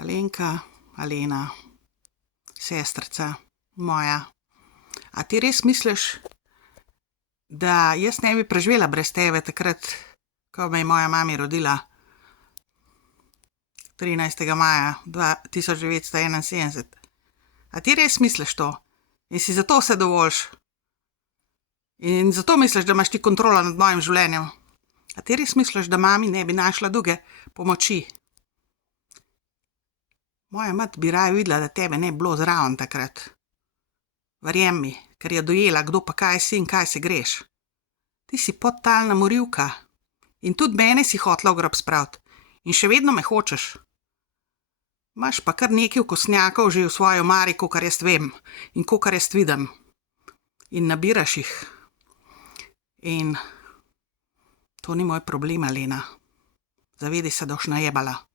Alenka, Alena, sestrica moja, a ti res misliš, da jaz ne bi preživela brez tebe takrat, ko me je moja mami rodila 13. maja 1971? A ti res misliš to? In si zato vse dovoliš? In zato misliš, da imaš ti kontrolo nad mojim življenjem? A ti res misliš, da mami ne bi našla druge pomoči? Moja mat bi raje videla, da tebe ne bi bilo zraven takrat. Verjem mi, ker je dojela, kdo pa kaj si in kaj se greš. Ti si podtalna morilka in tudi mene si hotela v grob spraviti in še vedno me hočeš. Imaš pa kar nekaj okostnjakov že v svoji omari, kakor jaz vem in kakor jaz vidim. In nabiraš jih. In to ni moj problem, Alena. Zavedi se, da boš najebala.